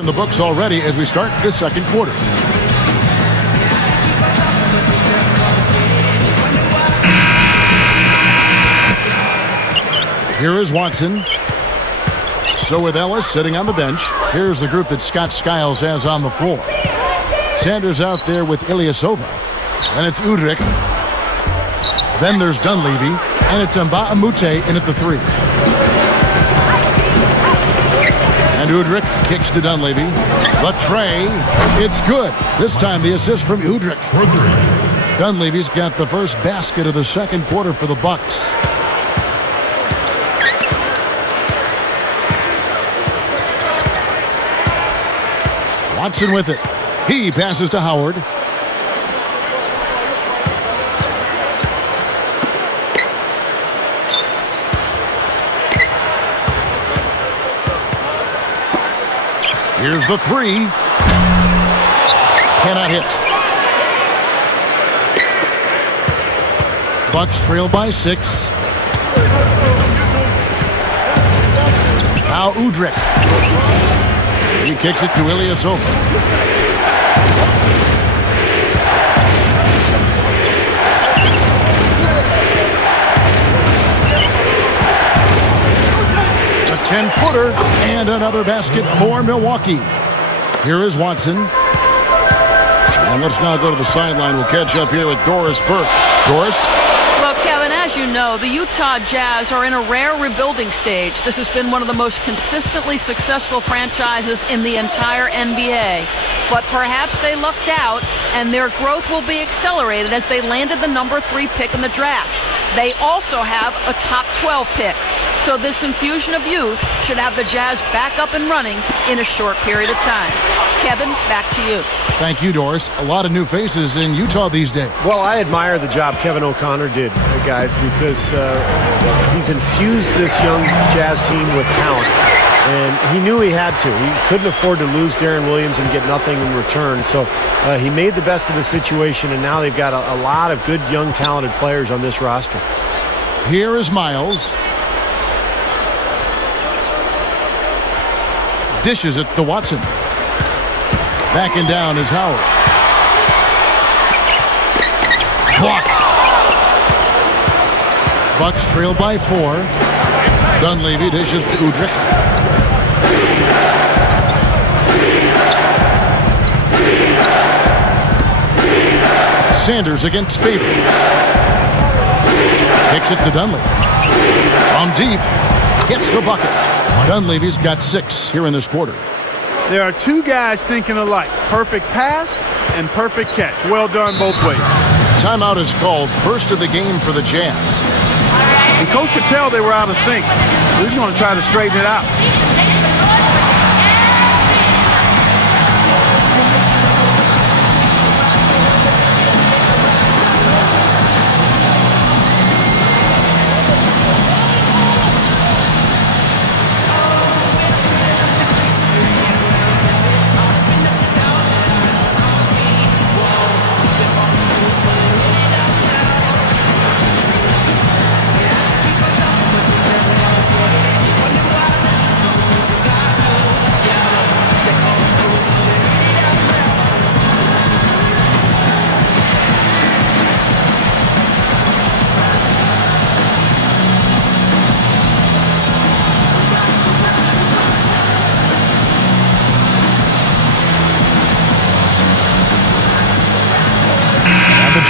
In the books already as we start the second quarter. Here is Watson. So with Ellis sitting on the bench, here's the group that Scott Skiles has on the floor. Sanders out there with Ilyasova. And it's Udrih. Then there's Dunleavy. And it's Mbamute in at the 3. And Udrih kicks to Dunleavy. The tray. It's good. This time the assist from Udrih. Dunleavy's got the first basket of the second quarter for the Bucks. Watson with it. He passes to Howard. Here's the 3. Cannot hit. Bucks trail by 6. Now Udrih. He kicks it to Ilyasova. A 10-footer and another basket for Milwaukee. Here is Watson. And let's now go to the sideline. We'll catch up here with Doris Burke. Doris? Well, Kevin, as you know, the Utah Jazz are in a rare rebuilding stage. This has been one of the most consistently successful franchises in the entire NBA. But perhaps they lucked out, and their growth will be accelerated as they landed the number 3 pick in the draft. They also have a top 12 pick. So this infusion of youth should have the Jazz back up and running in a short period of time. Kevin, back to you. Thank you, Doris. A lot of new faces in Utah these days. Well, I admire the job Kevin O'Connor did, guys, because he's infused this young Jazz team with talent. And he knew he had to. He couldn't afford to lose Darren Williams and get nothing in return. So he made the best of the situation, and now they've got a lot of good, young, talented players on this roster. Here is Miles. Dishes it to Watson. Backing down is Howard. Blocked. Bucks trail by 4. Dunleavy dishes to Udrih. Sanders against Favors. Kicks it to Dunleavy. From deep. Gets the bucket. Dunleavy's got 6 here in this quarter. There are 2 guys thinking alike. Perfect pass and perfect catch. Well done both ways. Timeout is called. First of the game for the Jazz. The coach could tell they were out of sync. We're just going to try to straighten it out.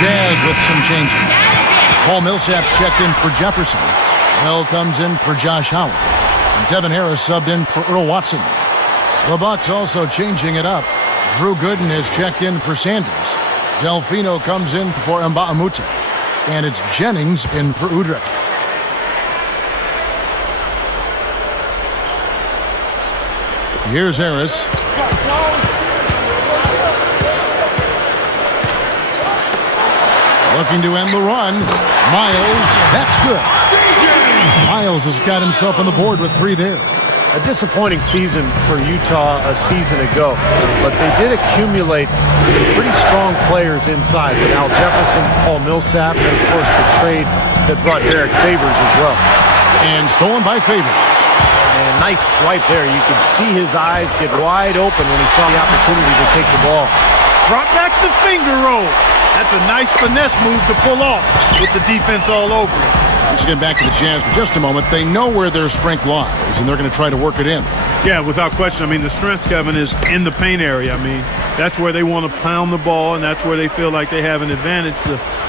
Jazz with some changes. Paul Millsap's checked in for Jefferson. Bell comes in for Josh Howard. And Devin Harris subbed in for Earl Watson. The Bucks also changing it up. Drew Gooden is checked in for Sanders. Delfino comes in for Mbamute. And it's Jennings in for Udrih. Here's Harris. Looking to end the run. Miles, that's good. Miles has got himself on the board with 3 there. A disappointing season for Utah a season ago, but they did accumulate some pretty strong players inside with Al Jefferson, Paul Millsap, and of course the trade that brought Derek Favors as well. And stolen by Favors. And a nice swipe there. You could see his eyes get wide open when he saw the opportunity to take the ball. Brought back the finger roll. That's a nice finesse move to pull off with the defense all over it. Let's get back to the Jazz for just a moment. They know where their strength lies, and they're going to try to work it in. Yeah, without question. I mean, the strength, Kevin, is in the paint area. I mean, that's where they want to pound the ball, and that's where they feel like they have an advantage.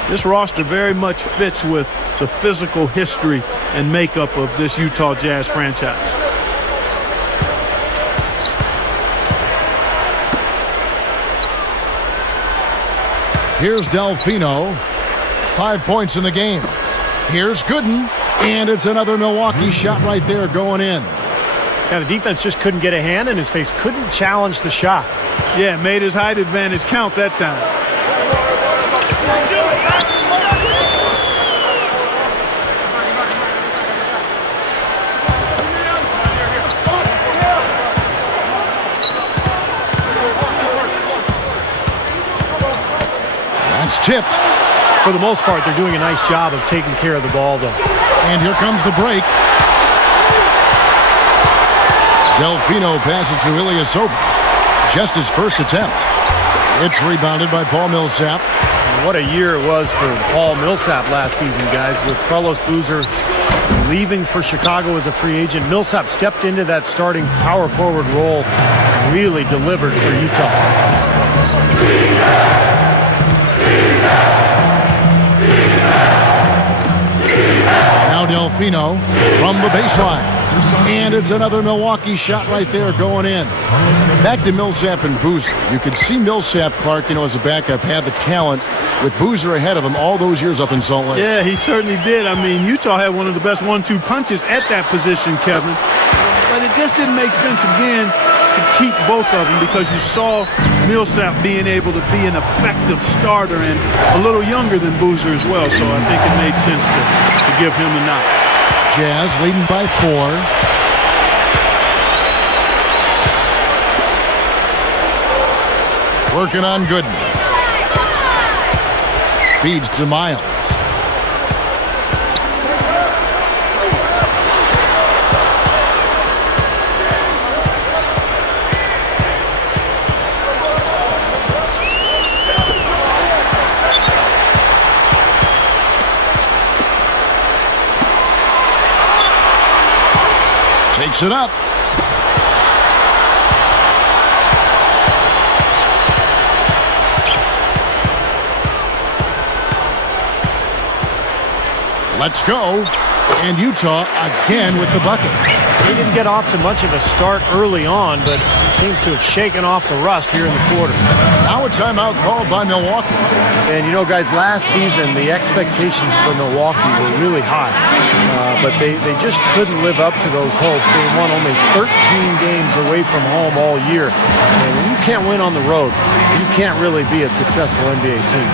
This roster very much fits with the physical history and makeup of this Utah Jazz franchise. Here's Delfino. 5 points in the game. Here's Gooden, and it's another Milwaukee shot right there going in. Yeah, the defense just couldn't get a hand in his face, couldn't challenge the shot. Yeah, made his height advantage count that time. That's tipped. For the most part, they're doing a nice job of taking care of the ball, though. And here comes the break. Delfino passes to Ilyasova. Just his first attempt. It's rebounded by Paul Millsap. And what a year it was for Paul Millsap last season, guys. With Carlos Boozer leaving for Chicago as a free agent, Millsap stepped into that starting power forward role and really delivered for Utah. Now Delfino from the baseline. And it's another Milwaukee shot right there going in. Back to Millsap and Boozer. You could see Millsap, Clark, as a backup, had the talent with Boozer ahead of him all those years up in Salt Lake. Yeah, he certainly did. I mean, Utah had one of the best 1-2 punches at that position, Kevin. But it just didn't make sense, again, to keep both of them because you saw Millsap being able to be an effective starter and a little younger than Boozer as well. So I think it made sense to give him the nod. Jazz leading by 4. Working on Gooden. Feeds to Miles. Takes it up. Let's go. And Utah again with the bucket. He didn't get off to much of a start early on, but he seems to have shaken off the rust here in the quarter. Now a timeout called by Milwaukee. And guys, last season the expectations for Milwaukee were really high, but they just couldn't live up to those hopes. They won only 13 games away from home all year. And when you can't win on the road, you can't really be a successful NBA team.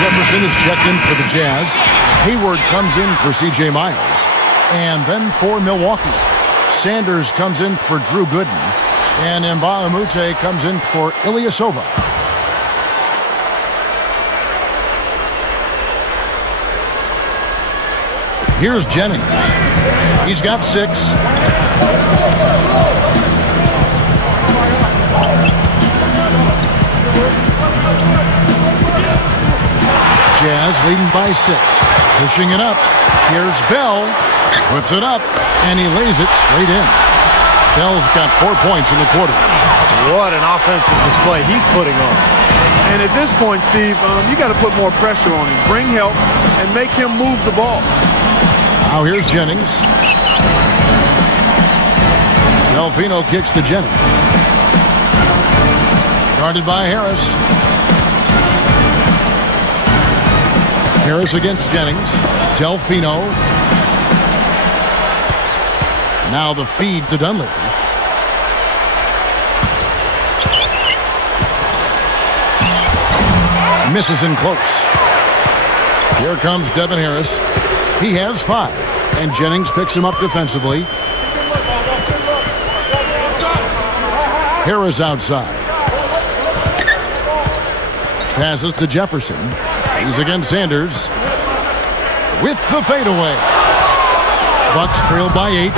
Jefferson is checked in for the Jazz. Hayward comes in for C.J. Miles. And then for Milwaukee, Sanders comes in for Drew Gooden. And Mbah-a-Moute comes in for Ilyasova. Here's Jennings. He's got 6. Jazz leading by 6. Pushing it up. Here's Bell. Puts it up. And he lays it straight in. Bell's got 4 points in the quarter. What an offensive display he's putting on. And at this point, Steve, you got to put more pressure on him. Bring help and make him move the ball. Now here's Jennings. Delfino kicks to Jennings. Guarded by Harris. Harris against Jennings. Delfino. Now the feed to Dunleavy. Misses in close. Here comes Devin Harris. He has 5, and Jennings picks him up defensively. Harris outside. Passes to Jefferson. He's against Sanders. With the fadeaway. Bucks trail by 8.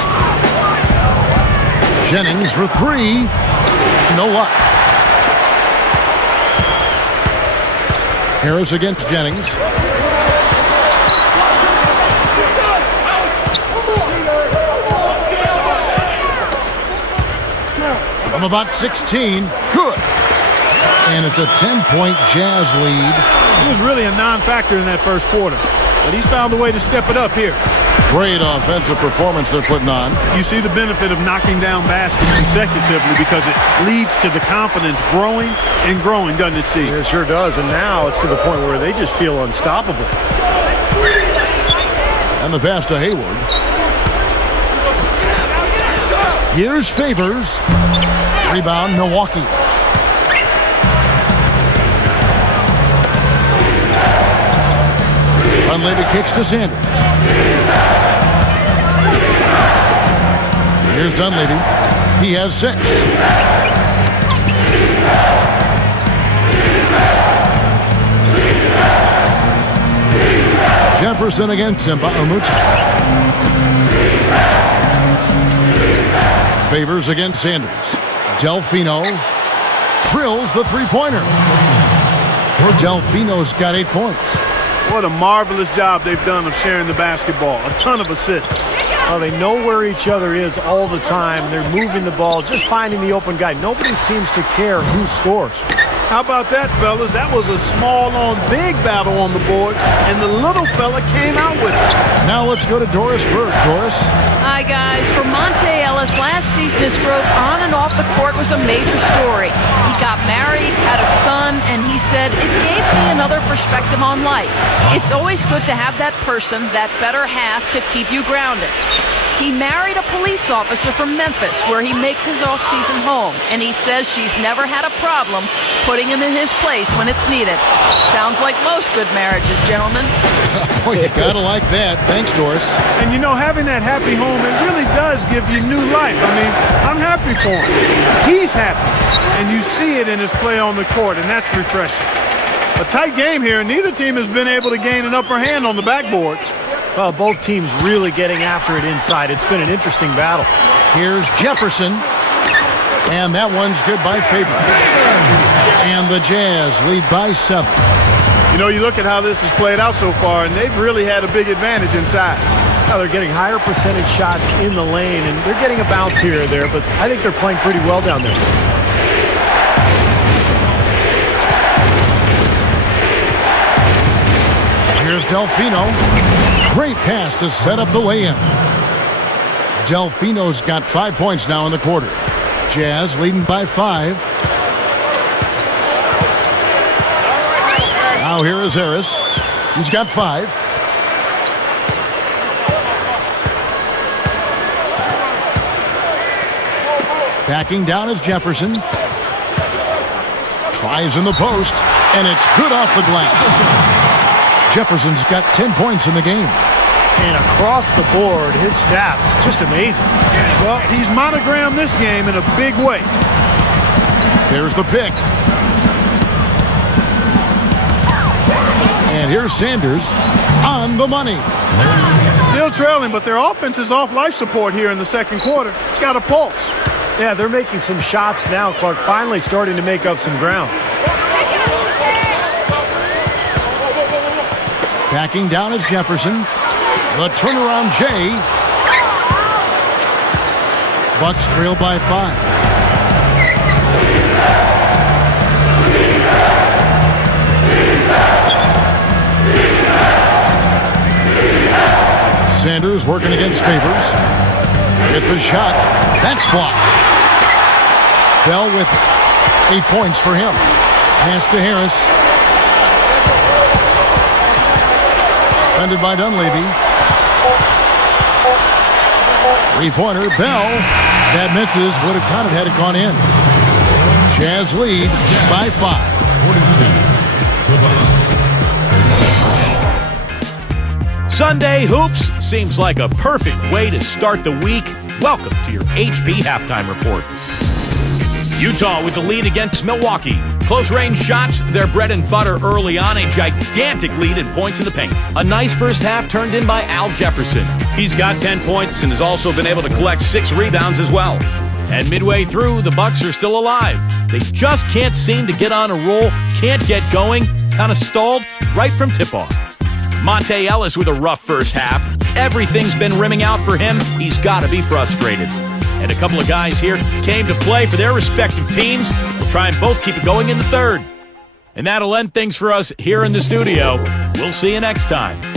Jennings for 3. No luck. Harris against Jennings. From about 16. Good. And it's a 10-point Jazz lead. He was really a non-factor in that first quarter, but he's found a way to step it up here. Great offensive performance they're putting on. You see the benefit of knocking down baskets consecutively because it leads to the confidence growing and growing, doesn't it, Steve? It sure does, and now it's to the point where they just feel unstoppable. And the pass to Hayward. Here's Favors. Rebound, Milwaukee. Dunleavy kicks to Sanders. Here's Dunleavy. He has 6. Jefferson against Umutu. Favors against Sanders. Delfino drills the three-pointer. Delfino's got 8 points. What a marvelous job they've done of sharing the basketball. A ton of assists. Well, they know where each other is all the time. They're moving the ball, just finding the open guy. Nobody seems to care who scores. How about that, fellas? That was a small-on-big battle on the board, and the little fella came out with it. Now let's go to Doris Burke. Doris? Hi, guys. For Monte Ellis, last season his growth on and off the court was a major story. He got married, had a son, and he said, "It gave me another perspective on life. It's always good to have that person, that better half, to keep you grounded." He married a police officer from Memphis, where he makes his off-season home, and he says she's never had a problem putting him in his place when it's needed. Sounds like most good marriages, gentlemen. Oh, you gotta like that. Thanks, Doris. And you know, having that happy home, it really does give you new life. I mean, I'm happy for him. He's happy, and you see it in his play on the court, and that's refreshing. A tight game here, and neither team has been able to gain an upper hand on the backboards. Well, both teams really getting after it inside. It's been an interesting battle. Here's Jefferson. And that one's good by Favors. And the Jazz lead by 7. You know, you look at how this has played out so far, and they've really had a big advantage inside. Now they're getting higher percentage shots in the lane, and they're getting a bounce here or there, but I think they're playing pretty well down there. Here's Delfino. Great pass to set up the lay-in. Delfino's got 5 points now in the quarter. Jazz leading by 5. Now here is Harris. He's got 5. Backing down is Jefferson. Tries in the post, and it's good off the glass. Jefferson's got 10 points in the game. And across the board, his stats, just amazing. Well, he's monogrammed this game in a big way. There's the pick. And here's Sanders on the money. Still trailing, but their offense is off life support here in the second quarter. It's got a pulse. Yeah, they're making some shots now. Clark finally starting to make up some ground. Backing down is Jefferson. The turnaround Jay. Bucks trail by 5. Sanders working against Favors. Hit the shot. That's blocked. Bell with it. 8 points for him. Pass to Harris. Defended by Dunleavy. Three-pointer, Bell. That misses. Would have kind of had it gone in. Jazz lead by 5. 42. Sunday hoops seems like a perfect way to start the week. Welcome to your HP Halftime Report. Utah with the lead against Milwaukee. Close-range shots, their bread and butter early on, a gigantic lead in points in the paint. A nice first half turned in by Al Jefferson. He's got 10 points and has also been able to collect 6 rebounds as well. And midway through, the Bucks are still alive. They just can't seem to get on a roll, can't get going, kind of stalled right from tip-off. Monte Ellis with a rough first half. Everything's been rimming out for him. He's got to be frustrated. And a couple of guys here came to play for their respective teams. We'll try and both keep it going in the third. And that'll end things for us here in the studio. We'll see you next time.